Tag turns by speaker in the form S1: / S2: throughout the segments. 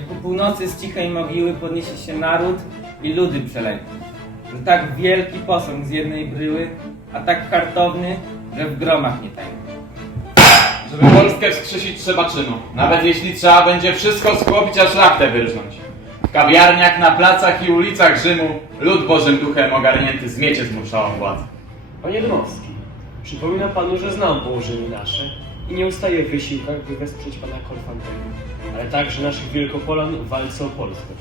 S1: północy z cichej mogiły podniesie się naród i ludy przelękną. Że tak wielki posąg z jednej bryły, a tak kartowny, że w gromach nie tańczy.
S2: Żeby Polskę wskrzesić trzeba czynu. Nawet jeśli trzeba będzie wszystko skłopić, a szlachtę wyrżnąć. W kawiarniach, na placach i ulicach Rzymu lud Bożym Duchem ogarnięty zmiecie zmuszała władzę.
S3: Panie Dmowski, przypominam panu, że znam położenie nasze i nie ustaję w wysiłkach, by wesprzeć pana Korfantego, ale także naszych Wielkopolan w walce o polskość.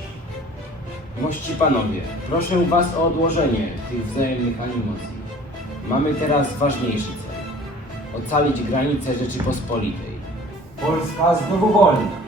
S4: Mości panowie, proszę was o odłożenie tych wzajemnych animocji. Mamy teraz ważniejszy cel. Ocalić granice Rzeczypospolitej.
S5: Polska znowu wolna.